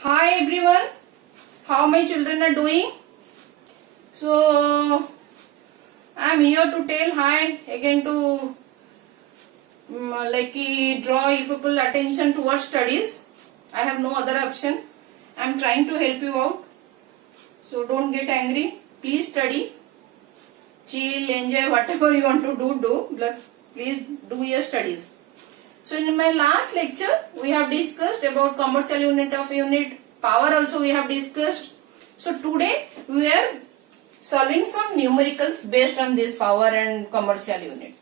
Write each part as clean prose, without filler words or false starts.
Hi everyone, how my children are doing? So I am here to tell hi again to draw you people attention towards studies. I have no other option. I am trying to help you out. So don't get angry. Please study, chill, enjoy whatever you want to do. But please do your studies. So in my last lecture we have discussed about commercial unit of unit, power also we have discussed. So today we are solving some numericals based on this power and commercial unit.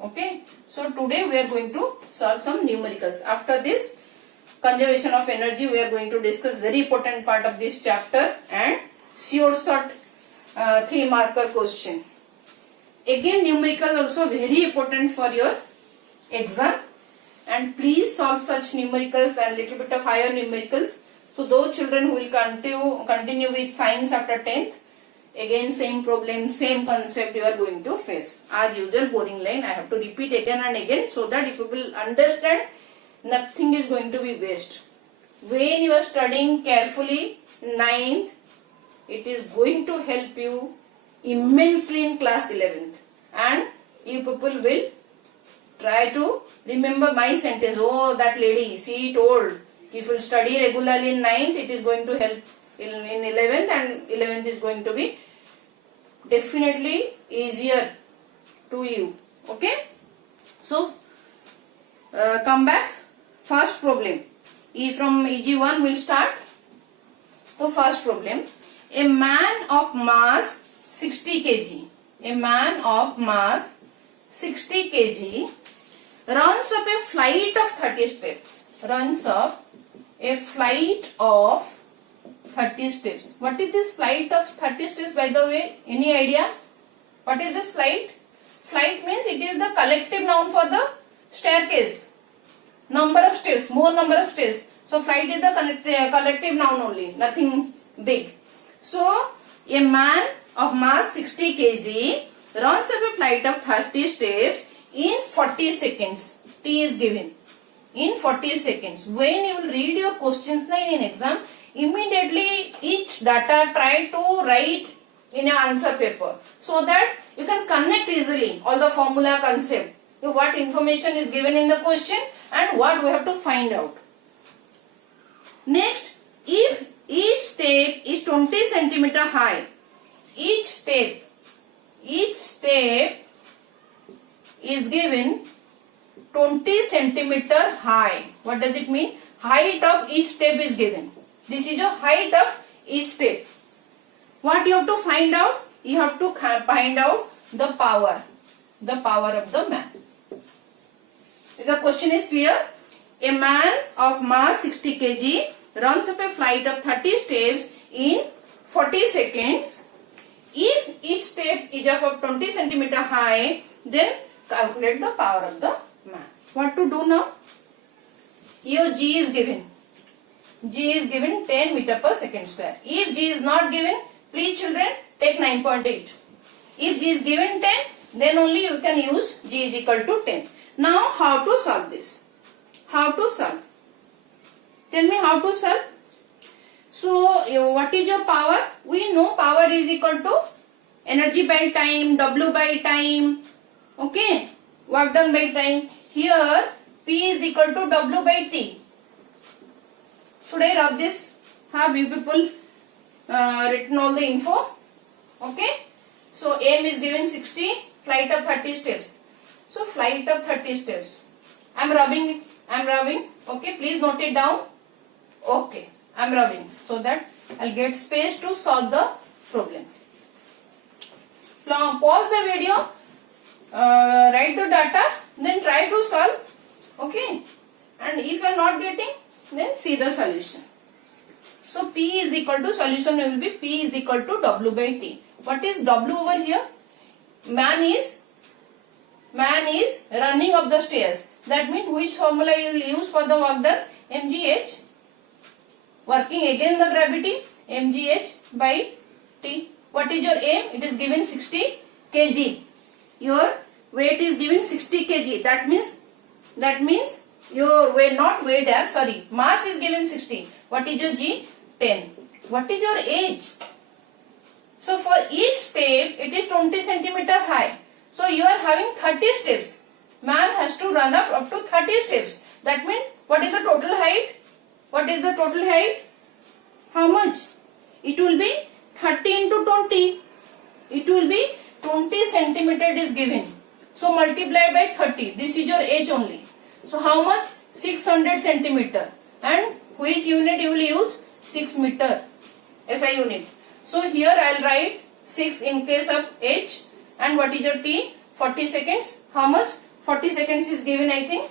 Okay, so today we are going to solve some numericals. After this conservation of energy we are going to discuss very important part of this chapter and sure short 3 marker question. Again numerical also very important for your exam, and please solve such numericals and little bit of higher numericals. So those children who will continue with science after 10th, again same problem, same concept you are going to face. As usual, boring line I have to repeat again and again so that if you will understand, nothing is going to be waste. When you are studying carefully 9th, it is going to help you immensely in class 11th, and you people will try to remember my sentence. Oh, that lady, she told if you study regularly in 9th, it is going to help in 11th, and 11th is going to be definitely easier to you. Okay. So, come back. First problem. From EG1 will start. So, first problem. A man of mass 60 kg. A man of mass 60 kg runs up a flight of 30 steps. Runs up a flight of 30 steps. What is this flight of 30 steps, by the way? Any idea? What is this flight? Flight means it is the collective noun for the staircase. Number of steps, more number of steps. So flight is the collective noun only, nothing big. So a man of mass 60 kg runs up a flight of 30 steps in 40 seconds. T is given. In 40 seconds. When you will read your questions in exam, immediately each data try to write in an answer paper so that you can connect easily all the formula concept. What information is given in the question and what we have to find out. Next, if each step is 20 centimeter high, each step is given 20 centimeter high. What does it mean? Height of each step is given. This is the height of each step. What you have to find out? You have to find out the power of the man. The question is clear. A man of mass 60 kg runs up a flight of 30 steps in 40 seconds. If each step is of 20 centimeter high, then calculate the power of the man. What to do now? Here G is given. G is given 10 meter per second square. If G is not given, please children take 9.8. If G is given 10, then only you can use G is equal to 10. Now how to solve this? How to solve? Tell me how to solve. So what is your power? We know power is equal to energy by time, W by time. Okay, work done by time. Here P is equal to W by T. Should I rub this? Have you people written all the info? Okay. So M is given 60, flight of 30 steps. So flight of 30 steps. I am rubbing. Okay, please note it down. Okay, I am rubbing so that I'll get space to solve the problem. Pause the video, write the data, then try to solve. Okay, and if you are not getting, then see the solution. So P is equal to, solution will be P is equal to W by T. What is W over here? Man is running up the stairs. That means which formula you will use for the work done? mgh. Working against the gravity, mgh by T. What is your aim? It is given 60 kg. Your weight is given 60 kg. That means your weight, not weight here, sorry, mass is given 16. What is your G? 10. What is your age? So for each step, it is 20 centimeter high. So you are having 30 steps. Man has to run up to 30 steps. That means, what is the total height? What is the total height? How much? It will be 30 into 20. It will be 20 centimeter is given. So multiply by 30. This is your age only. So how much? 600 centimeter. And which unit you will use? 6 meter SI unit. So here I will write 6 in case of H. And what is your T? 40 seconds. How much? 40 seconds is given, I think.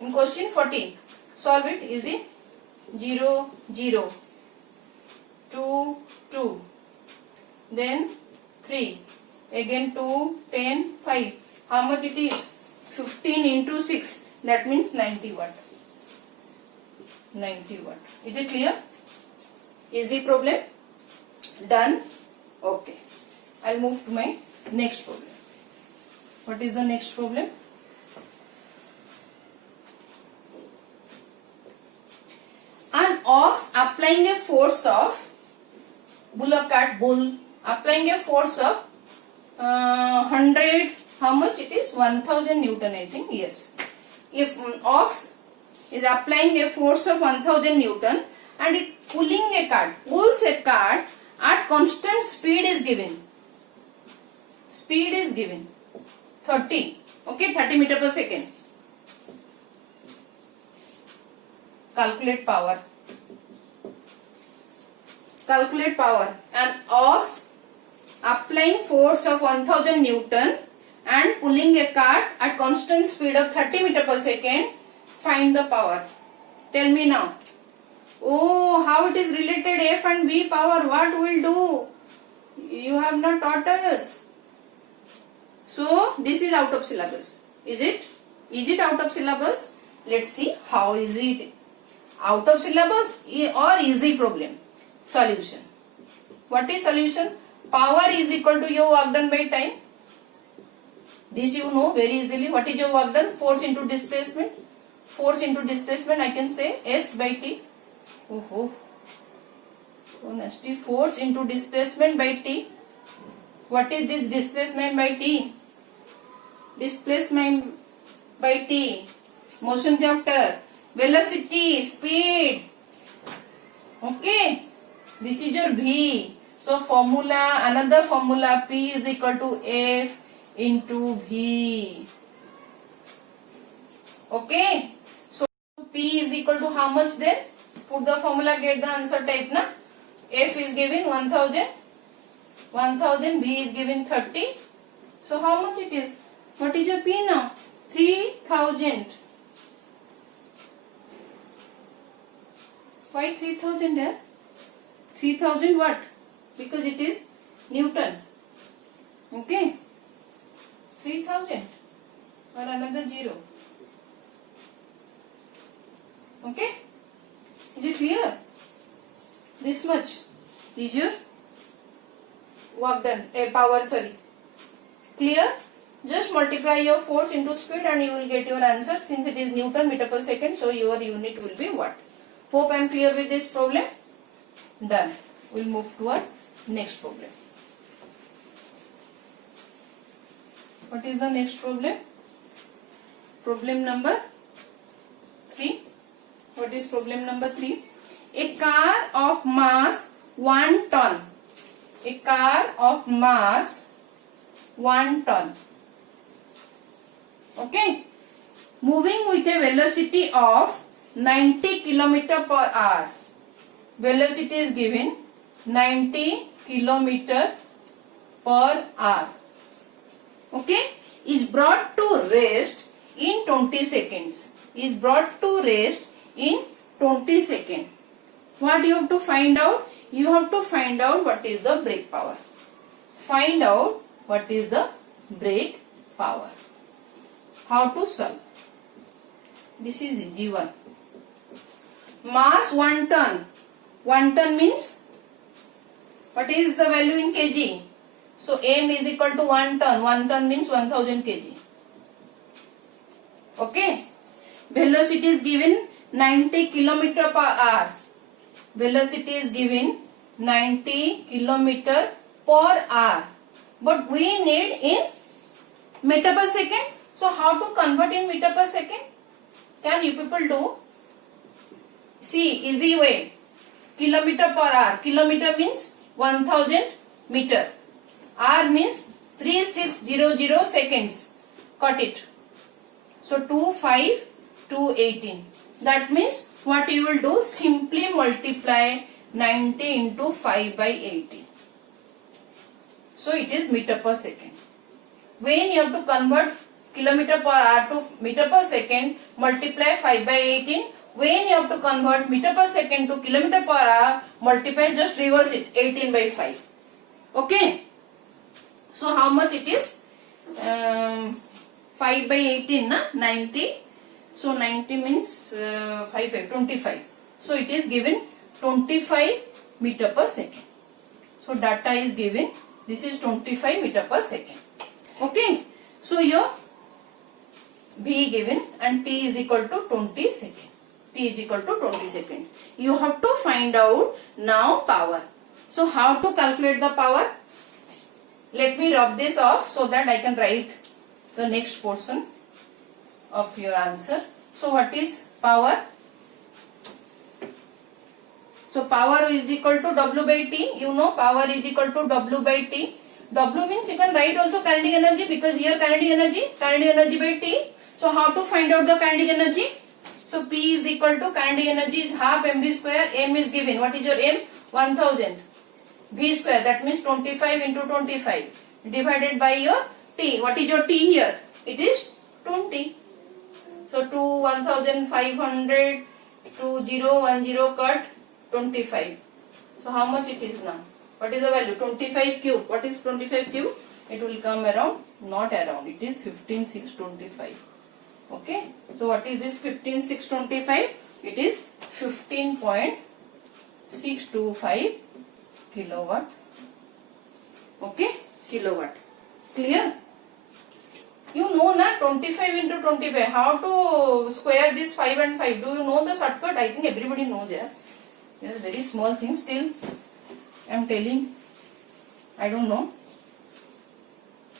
In question 40. Solve it. Easy. 0, 0. 2, 2. Then 3. Again 2, 10, 5. How much it is? 15 into 6. That means 90 watt. 90 watt. Is it clear? Easy problem? Done? Okay. I'll move to my next problem. What is the next problem? An ox applying a force of bullock cart, bull, applying a force of 100, how much it is? 1000 Newton, I think. Yes. If ox is applying a force of 1000 Newton and it pulling a cart, pulls a cart at constant speed is given. Speed is given 30. Okay, 30 meter per second. Calculate power. Calculate power. An ox applying force of 1000 Newton and pulling a cart at constant speed of 30 meter per second. Find the power. Tell me now. Oh, how it is related F and B power? What will do? You have not taught us. So this is out of syllabus. Is it? Is it out of syllabus? Let's see how is it out of syllabus or easy problem. Solution. What is solution? Power is equal to your work done by time. This you know very easily. What is your work done? Force into displacement. Force into displacement, I can say S by T. Oh, so nasty. Force into displacement by T. What is this displacement by T? Displacement by T. Motion chapter. Velocity, speed. Okay. This is your V. So formula, another formula, P is equal to F into V. Okay. So P is equal to how much then? Put the formula, get the answer type na. F is given 1000. 1000, V is given 30. So how much it is? What is your P now? 3000. Why 3000 here? 3000 what? Because it is Newton. Okay. 3000 or another 0. Okay. Is it clear? This much is your work done. Power, sorry. Clear? Just multiply your force into speed and you will get your answer. Since it is Newton meter per second, so your unit will be watt. Hope I am clear with this problem. Done. We'll move to our next problem. What is the next problem? Problem number 3. What is problem number 3? A car of mass 1 ton. A car of mass 1 ton. Okay. Moving with a velocity of 90 km per hour. Velocity is given 90 km per hour. Okay. Is brought to rest in 20 seconds. Is brought to rest in 20 seconds. What you have to find out? You have to find out what is the brake power. Find out what is the brake power. How to solve? This is easy one. Mass 1 ton. 1 ton means what is the value in kg? So M is equal to 1 ton. 1 ton means 1000 kg. Okay. velocity is given 90 kilometer per hour. Velocity is given 90 kilometer per hour. But we need in meter per second. So how to convert in meter per second? Can you people do? See, easy way. Kilometer per hour. Kilometer means 1000 meter. Hour means 3600 seconds. Got it. So 2,5,218. That means what you will do? Simply multiply 90 into 5 by 80. So it is meter per second. When you have to convert kilometer per hour to meter per second, multiply 5 by 18. When you have to convert meter per second to kilometer per hour, multiply, just reverse it, 18 by 5. Okay. So how much it is? 5 by 18, na? 90. So 90 means 25. So it is given 25 meter per second. So data is given. This is 25 meter per second. Okay. So your V given and T is equal to 20 second. T is equal to 20 second. You have to find out now power. So how to calculate the power? Let me rub this off so that I can write the next portion of your answer. So what is power? So power is equal to W by T. You know power is equal to W by T. W means you can write also kinetic energy, because here kinetic energy by T. So how to find out the kinetic energy? So P is equal to kinetic energy is half mv square. M is given. What is your M? 1000. V square, that means 25 into 25 divided by your T. What is your T here? It is 20. So 2 1500 2010 cut 25. So how much it is now? What is the value? 25 cube. What is 25 cube? It will come around, not around. It is 15,625. Okay. So what is this 15,625? It is 15.625 kilowatt. Okay. Kilowatt. Clear? You know na 25 into 25. How to square this 5 and 5? Do you know the shortcut? I think everybody knows. Yeah. There is very small thing still. I am telling. I don't know.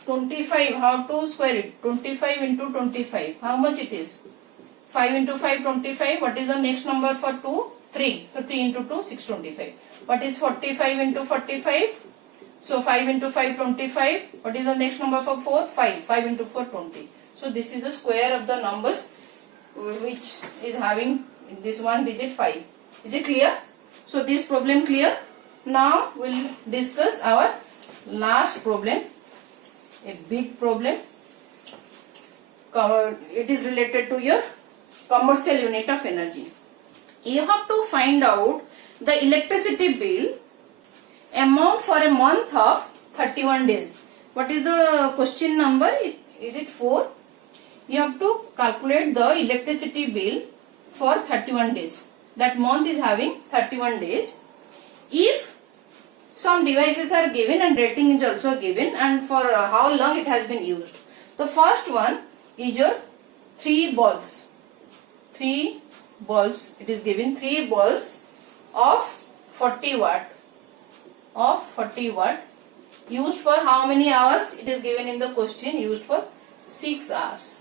25. How to square it? 25 into 25. How much it is? 5 into 5, 25. What is the next number for 2? 3. So 3 into 2, 625. What is 45 into 45? So 5 into 5, 25. What is the next number for 4? 5. 5 into 4, 20. So this is the square of the numbers which is having this one digit 5. Is it clear? So this problem clear? Now we will discuss our last problem. A big problem. It is related to your commercial unit of energy. You have to find out the electricity bill amount for a month of 31 days. What is the question number? Is it 4? You have to calculate the electricity bill for 31 days. That month is having 31 days. If some devices are given and rating is also given, and for how long it has been used. The first one is your 3 bulbs. 3 bulbs. It is given 3 bulbs of 40 watt. Used for how many hours? It is given in the question. Used for 6 hours.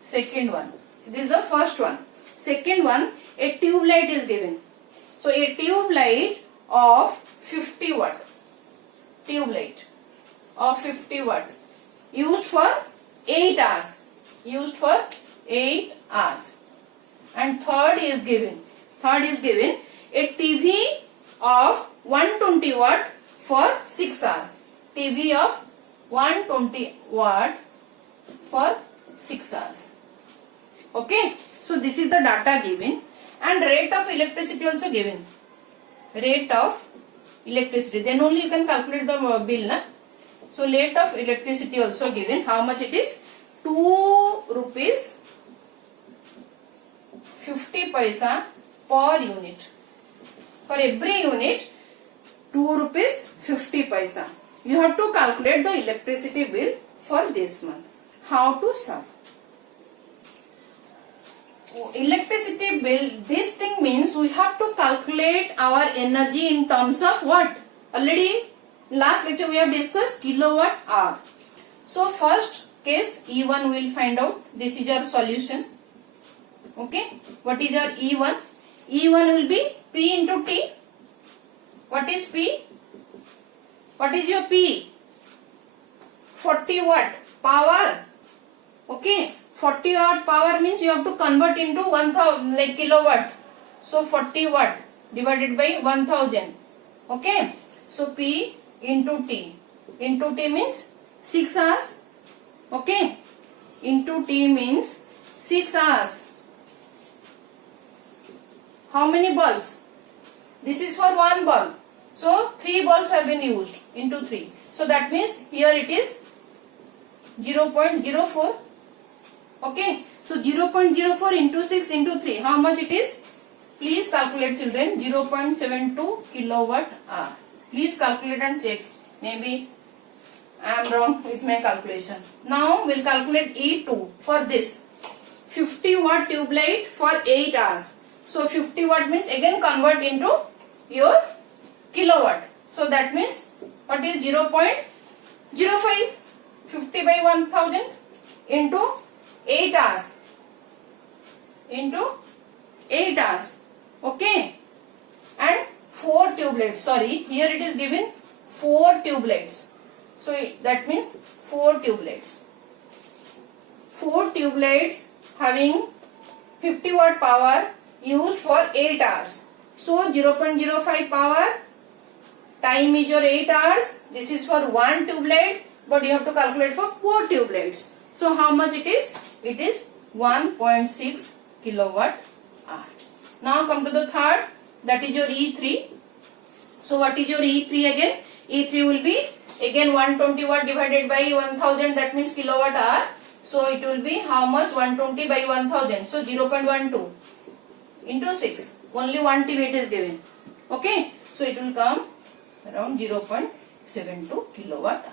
Second one. This is the first one. Second one, a tube light is given. So a tube light of 50 watt. Tube light of 50 watt. Used for 8 hours. Used for 8 hours. And third is given. A TV of 120 watt for 6 hours. TV of 120 watt for 6 hours. Okay. So this is the data given, and rate of electricity also given. Rate of electricity. Then only you can calculate the bill. Na? So rate of electricity also given. How much it is? 2 rupees 50 paisa per unit. For every unit, 2 rupees 50 paisa. You have to calculate the electricity bill for this month. How to solve? electricity bill, this thing means we have to calculate our energy in terms of what? Already last lecture we have discussed kilowatt hour. So first case E1 will find out. This is our solution. Okay. What is our E1? E1 will be P into T. What is P? What is your P? 40 watt power. Okay. 40 watt power means you have to convert into 1000 like kilowatt. So 40 watt divided by 1000. Okay. So P into T. Into T means 6 hours. Okay. Into T means 6 hours. How many bulbs? This is for one bulb. So 3 bulbs have been used into 3. So that means here it is 0.04. Okay. So 0.04 into 6 into 3. How much it is? Please calculate, children. 0.72 kilowatt hour. Please calculate and check. Maybe I am wrong with my calculation. Now we'll calculate E2 for this. 50 watt tube light for 8 hours. So 50 watt means again convert into your kilowatt. So that means what is 0.05? 50 by 1000 into 8 hours. Into 8 hours. Okay. And 4 tube lights. Sorry, here it is given 4 tube lights. So that means 4 tube lights. 4 tube lights having 50 watt power used for 8 hours. So 0.05 power, time is your 8 hours. This is for 1 tube light, but you have to calculate for 4 tube lights. So how much it is? It is 1.6 kilowatt hour. Now come to the third, that is your E3. So what is your E3 again? E3 will be again 120 watt divided by 1000, that means kilowatt hour. So it will be how much? 120 by 1000. So 0.12 into 6. Only 1 TW is given. Okay. So it will come around 0.72 kilowatt hour.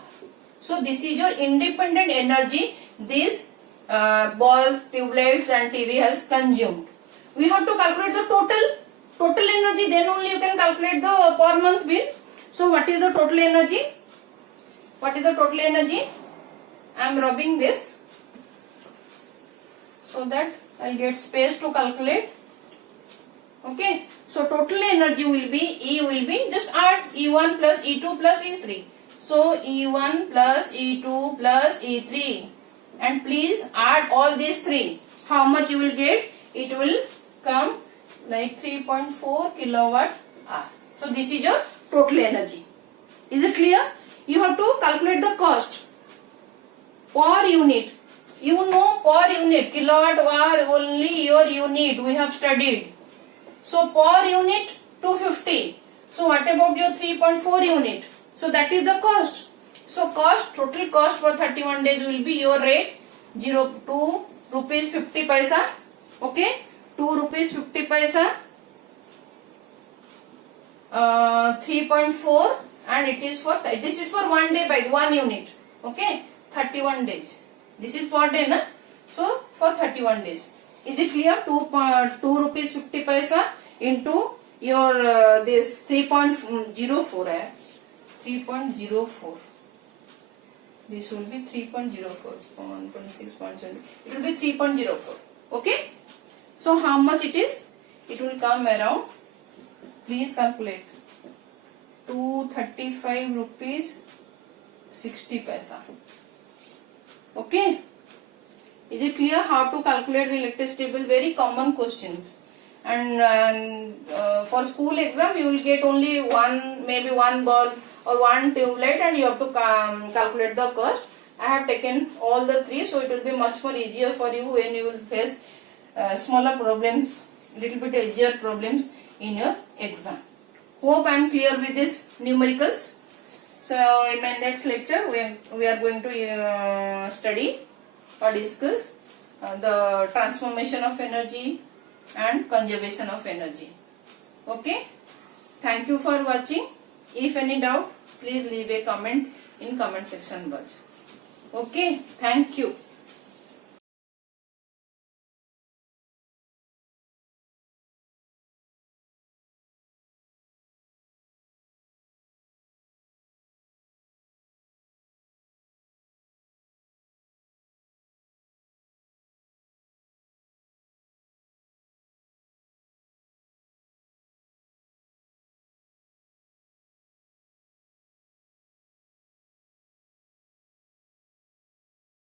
So this is your independent energy this bulbs, tube lights and TV has consumed. We have to calculate the total energy, then only you can calculate the per month bill. So what is the total energy? What is the total energy? I am rubbing this so that I will get space to calculate. Okay. So total energy will be, E will be, just add E1 plus E2 plus E3. So E1 plus E2 plus E3. And please add all these 3. How much you will get? It will come like 3.4 kilowatt hour. So this is your total energy. Is it clear? You have to calculate the cost per unit. You know per unit, kilowatt hour only your unit we have studied. So per unit 250. So what about your 3.4 unit? So that is the cost. So total cost for 31 days will be your rate 2 rupees 50 paisa. Okay, 2 rupees 50 paisa, 3.4, and it is for, this is for 1 day by 1 unit. Okay, 31 days. This is per day, na? So for 31 days. Is it clear? 2 rupees 50 paisa into your this 3.04. 3.04. This will be 3.04. 1.6.7. It will be 3.04. Okay. So how much it is? It will come around. Please calculate. 235 rupees 60 paisa. Okay. Is it clear how to calculate the electricity bill? Very common questions. And for school exam you will get only maybe one bulb or one tube light, and you have to calculate the cost. I have taken all the 3, so it will be much more easier for you when you will face smaller problems, little bit easier problems in your exam. Hope I am clear with this numericals. So in my next lecture we are going to study or discuss the transformation of energy and conservation of energy. Okay. Thank you for watching. If any doubt, please leave a comment in comment section box. Okay. Thank you.